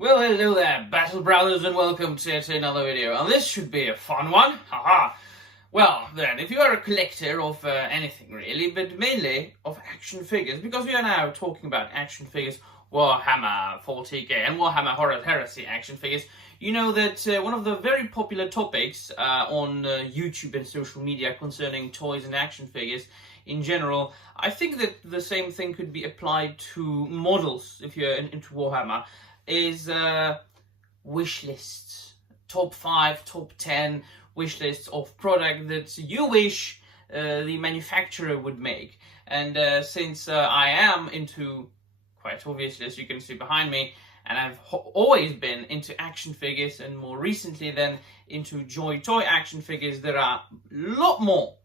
Well, hello there, Battle Brothers, and welcome to another video. And this should be a fun one, haha. Well, then, if you are a collector of anything really, but mainly of action figures, because we are now talking about action figures, Warhammer 40k and Warhammer Horus Heresy action figures, you know that one of the very popular topics on YouTube and social media concerning toys and action figures in general, I think that the same thing could be applied to models if you're into Warhammer, is wish lists. Top 5, top 10 wish lists of product that you wish the manufacturer would make. And since I am into, quite obviously as you can see behind me, and I've always been into action figures, and more recently then into JoyToy action figures, there are a lot more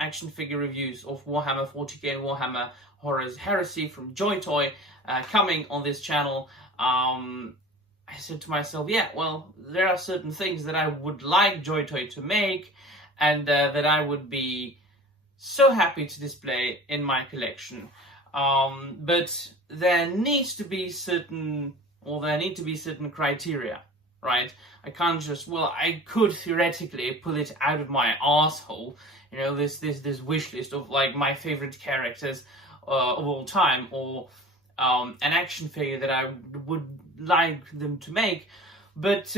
action figure reviews of Warhammer 40k and Warhammer Horus Heresy from JoyToy coming on this channel. I said to myself, yeah, well, there are certain things that I would like JoyToy to make, and that I would be so happy to display in my collection. But there needs to be certain criteria, right? I can't just, well, I could theoretically pull it out of my arsehole, you know, this wish list of like my favorite characters of all time, or an action figure that I would like them to make. But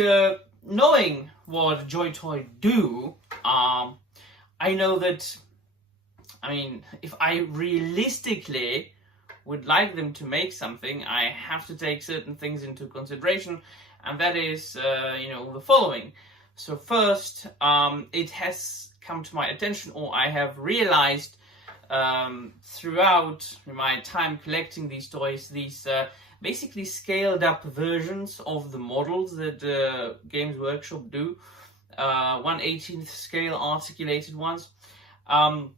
knowing what JoyToy do, I know that, I mean, if I realistically would like them to make something, I have to take certain things into consideration, and that is, you know, the following. So first, it has come to my attention, or I have realized throughout my time collecting these toys, these basically scaled up versions of the models that Games Workshop do, 1/18th scale articulated ones, and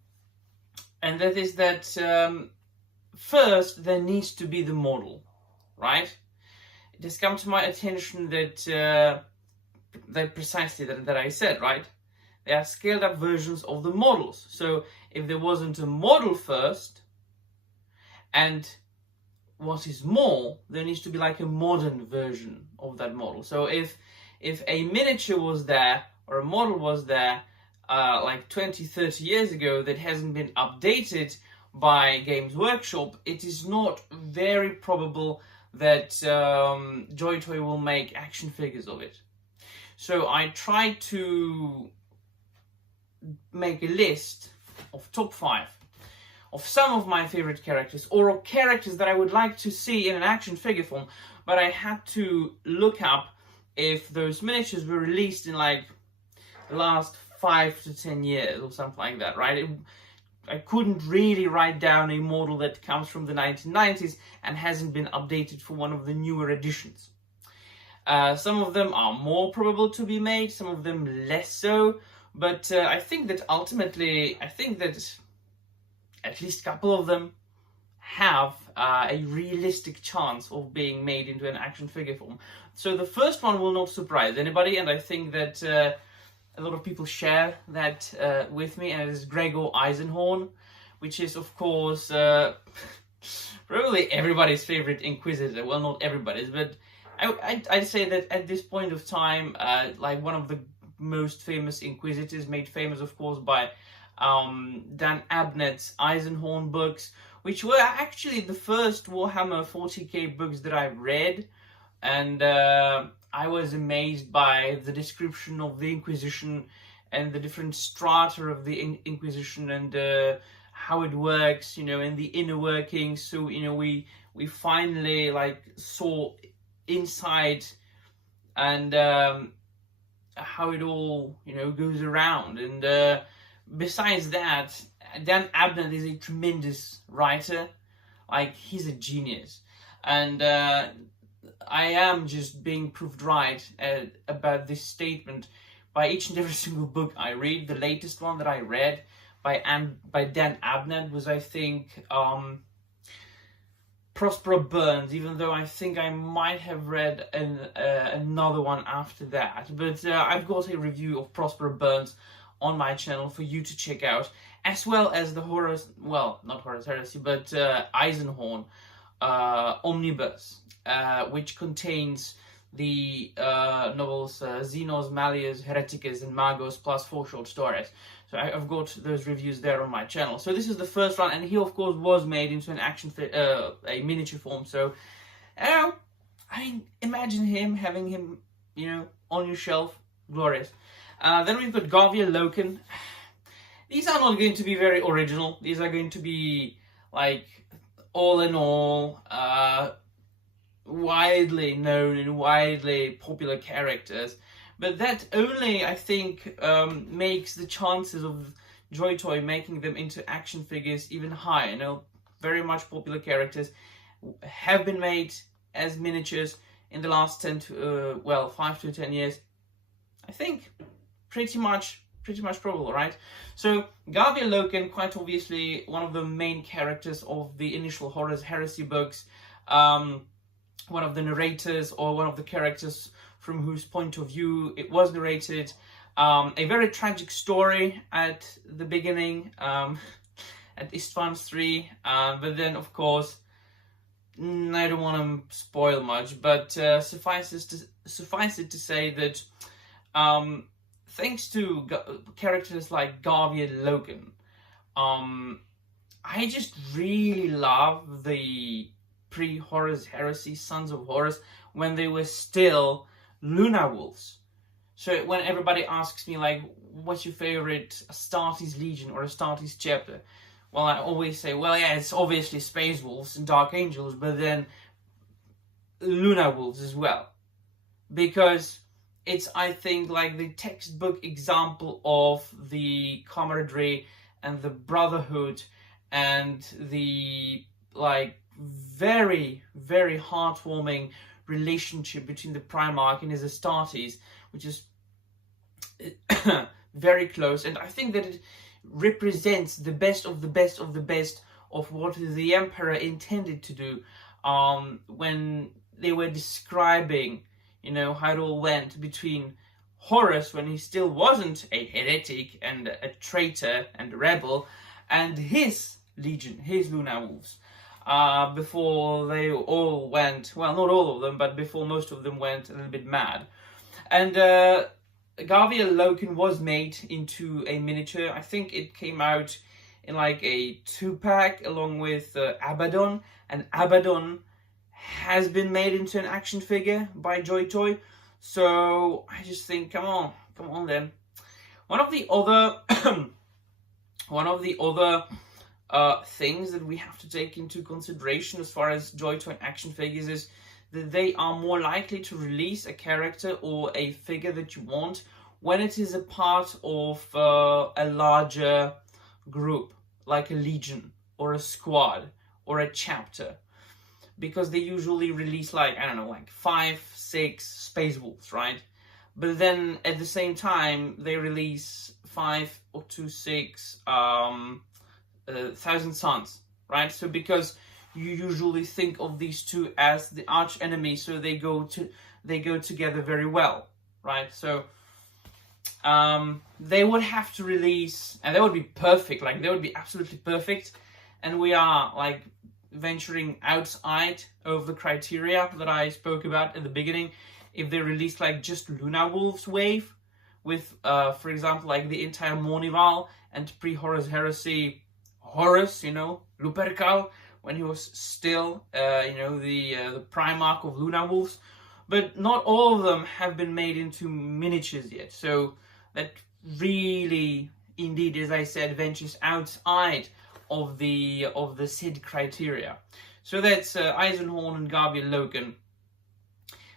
that is that first there needs to be the model, right? It has come to my attention that precisely that I said, right? They are scaled up versions of the models. So if there wasn't a model first, and what is more, there needs to be like a modern version of that model. So if a miniature was there, or a model was there, like 20-30 years ago, that hasn't been updated by Games Workshop, it is not very probable that JoyToy will make action figures of it. So I tried to make a list of top 5 of some of my favorite characters, or characters that I would like to see in an action figure form, but I had to look up if those miniatures were released in like the last 5 to 10 years or something like that, right? I couldn't really write down a model that comes from the 1990s and hasn't been updated for one of the newer editions. Some of them are more probable to be made, some of them less so, but I think that ultimately, at least a couple of them have a realistic chance of being made into an action figure form. So the first one will not surprise anybody, and I think that a lot of people share that with me, and it is Gregor Eisenhorn, which is, of course, probably everybody's favorite Inquisitor. Well, not everybody's, but I'd say that at this point of time, like one of the most famous Inquisitors, made famous, of course, by Dan Abnett's Eisenhorn books, which were actually the first Warhammer 40k books that I read, and I was amazed by the description of the Inquisition and the different strata of the Inquisition, and how it works, you know, in the inner workings. So, you know, we finally like saw inside, and how it all, you know, goes around. And besides that, Dan Abnett is a tremendous writer. Like, he's a genius, and I am just being proved right about this statement by each and every single book I read. The latest one that I read by Dan Abnett was, I think, Prospero Burns, even though I think I might have read another one after that. But I've got a review of Prospero Burns on my channel for you to check out, as well as the Horus, well, not Horus Heresy, but Eisenhorn Omnibus, which contains the novels Xenos, Malleus, Hereticus, and Magos, plus 4 short stories. So I've got those reviews there on my channel. So this is the first one, and he of course was made into an a miniature form. So I mean, imagine having him, you know, on your shelf, glorious. Then we've got Garvia Loken. These are not going to be very original. These are going to be like all in all widely known and widely popular characters. But that only, I think, makes the chances of JoyToy making them into action figures even higher. You know, very much popular characters have been made as miniatures in the last 5 to 10 years. I think pretty much probable, right? So Garvia Loken, quite obviously one of the main characters of the initial Horus Heresy books, one of the narrators, or one of the characters from whose point of view it was narrated. A very tragic story at the beginning, at István's 3, but then of course, I don't want to spoil much, but suffice it to say that thanks to characters like Garvia Loken, I just really love the pre-Horus Heresy Sons of Horus when they were still Luna Wolves. So when everybody asks me, like, what's your favorite Astartes Legion or Astartes chapter? Well, I always say, well, yeah, it's obviously Space Wolves and Dark Angels, but then Luna Wolves as well. Because it's, I think, like the textbook example of the camaraderie and the brotherhood and the, like, very, very heartwarming relationship between the Primarch and his Astartes, which is very close. And I think that it represents the best of the best of the best of what the Emperor intended to do when they were describing, you know, how it all went between Horus, when he still wasn't a heretic and a traitor and a rebel, and his legion, his Luna Wolves, before they all went, well, not all of them, but before most of them went a little bit mad. And Garvia Loken was made into a miniature. I think it came out in like a 2-pack along with Abaddon, and Abaddon has been made into an action figure by JoyToy. So I just think, come on then. One of the other things that we have to take into consideration as far as JoyToy action figures is that they are more likely to release a character or a figure that you want when it is a part of a larger group, like a legion or a squad or a chapter, because they usually release, like, I don't know, like 5, 6 Space Wolves, right? But then at the same time they release 5 to 6 Thousand Suns, right? So because you usually think of these two as the arch enemy, so they go together very well, right? So they would have to release, and that would be perfect, like they would be absolutely perfect. And we are like venturing outside of the criteria that I spoke about at the beginning. If they released like just Luna Wolves wave with, for example, like the entire Mournival and pre-Horus Heresy Horus, you know, Lupercal, when he was still, you know, the Primarch of Luna Wolves. But not all of them have been made into miniatures yet. So that really, indeed, as I said, ventures outside of the SID criteria. So that's Eisenhorn and Garvia Loken.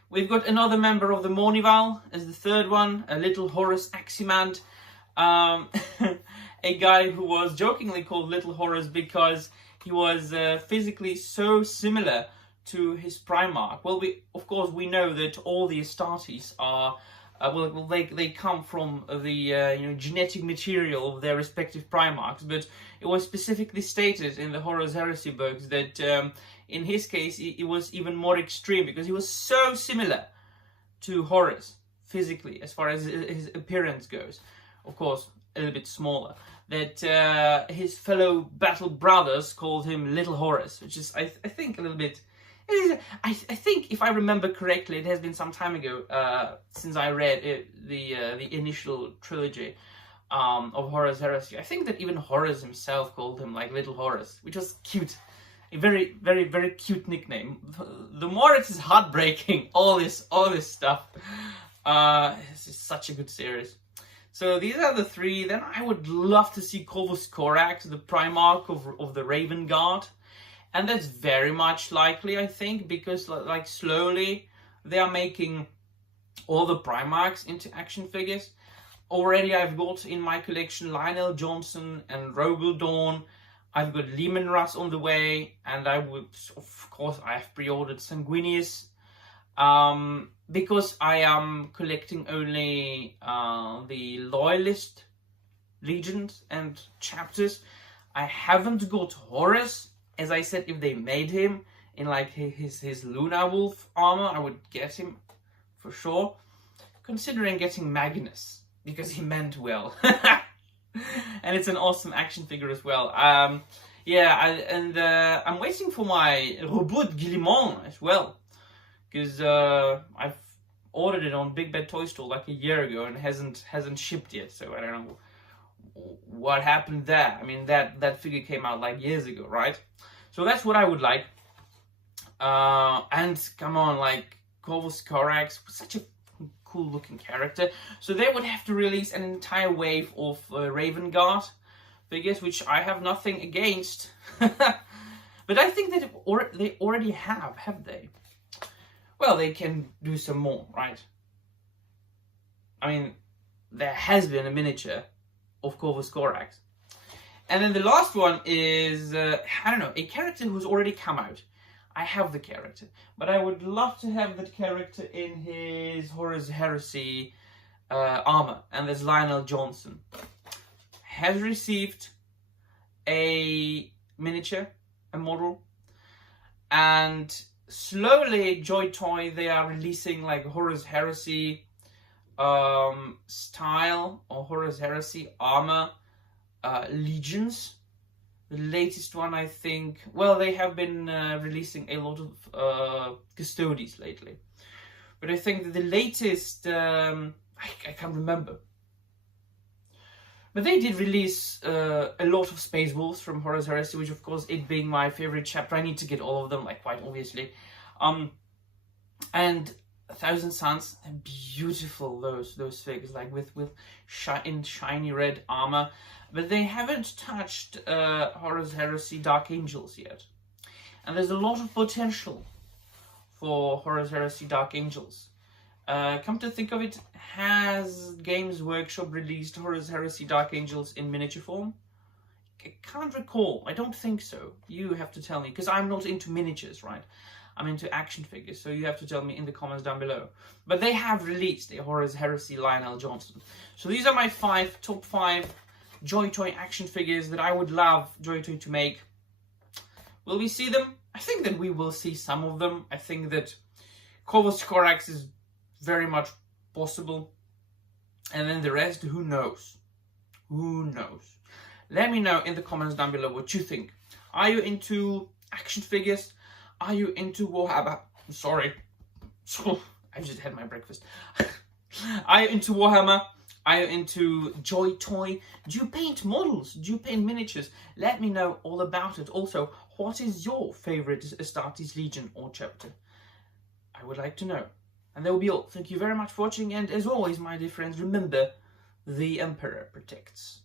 We've got another member of the Mournival as the third one, a little Horus Aximand. A guy who was jokingly called Little Horus because he was physically so similar to his Primarch. Well, of course we know that all the Astartes are they come from the you know, genetic material of their respective Primarchs, but it was specifically stated in the Horus Heresy books that in his case it was even more extreme because he was so similar to Horus physically as far as his appearance goes. Of course, a little bit smaller, that his fellow battle brothers called him Little Horus, which is, I think, a little bit I think, if I remember correctly, it has been some time ago since I read the initial trilogy of Horus Heresy. I think that even Horus himself called him like Little Horus, which was cute. A very, very, very cute nickname. The more it is heartbreaking, all this stuff. This is such a good series. So these are the three. Then I would love to see Corvus Corax, the Primarch of the Raven Guard. And that's very much likely, I think, because like slowly they are making all the Primarchs into action figures. Already I've got in my collection Lionel Johnson and Rogel Dawn. I've got Lehman Russ on the way, and I have pre-ordered Sanguinius. Because I am collecting only the Loyalist legions and chapters. I haven't got Horus. As I said, if they made him in like his Luna Wolf armor, I would get him for sure. Considering getting Magnus, because he meant well. And it's an awesome action figure as well. I'm waiting for my Robot Guillemot as well. Because I've ordered it on Big Bad Toy Store like a year ago and hasn't shipped yet, so I don't know what happened there. I mean, that figure came out like years ago, right? So that's what I would like. And come on, like Corvus Corax was such a cool looking character. So they would have to release an entire wave of Raven Guard figures, which I have nothing against. But I think that they already have they? Well, they can do some more, right? I mean, there has been a miniature of Corvus Corax. And then the last one is, I don't know, a character who's already come out. I have the character, but I would love to have that character in his Horus Heresy armor. And there's Lionel Johnson. Has received a miniature, a model, and slowly JoyToy, they are releasing like Horus Heresy style or Horus Heresy armor legions. The latest one, I think, well, they have been releasing a lot of custodies lately, but I think that the latest I can't remember, but they did release a lot of Space Wolves from Horus Heresy, which of course, it being my favorite chapter, I need to get all of them, like quite obviously. And 1,000 Suns, beautiful those figures, like with in shiny red armor, but they haven't touched Horus Heresy Dark Angels yet. And there's a lot of potential for Horus Heresy Dark Angels. Come to think of it, has Games Workshop released Horus Heresy Dark Angels in miniature form? I can't recall. I don't think so. You have to tell me, because I'm not into miniatures, right? I'm into action figures, so you have to tell me in the comments down below. But they have released a Horus Heresy Lionel Johnson. So these are my top 5 JoyToy action figures that I would love JoyToy to make. Will we see them? I think that we will see some of them. I think that Corvus Corax is very much possible. And then the rest, who knows? Who knows? Let me know in the comments down below what you think. Are you into action figures? Are you into Warhammer? I'm sorry. I just had my breakfast. Are you into Warhammer? Are you into JoyToy? Do you paint models? Do you paint miniatures? Let me know all about it. Also, what is your favorite Astartes Legion or chapter? I would like to know. And that will be all. Thank you very much for watching. And as always, my dear friends, remember, the Emperor protects.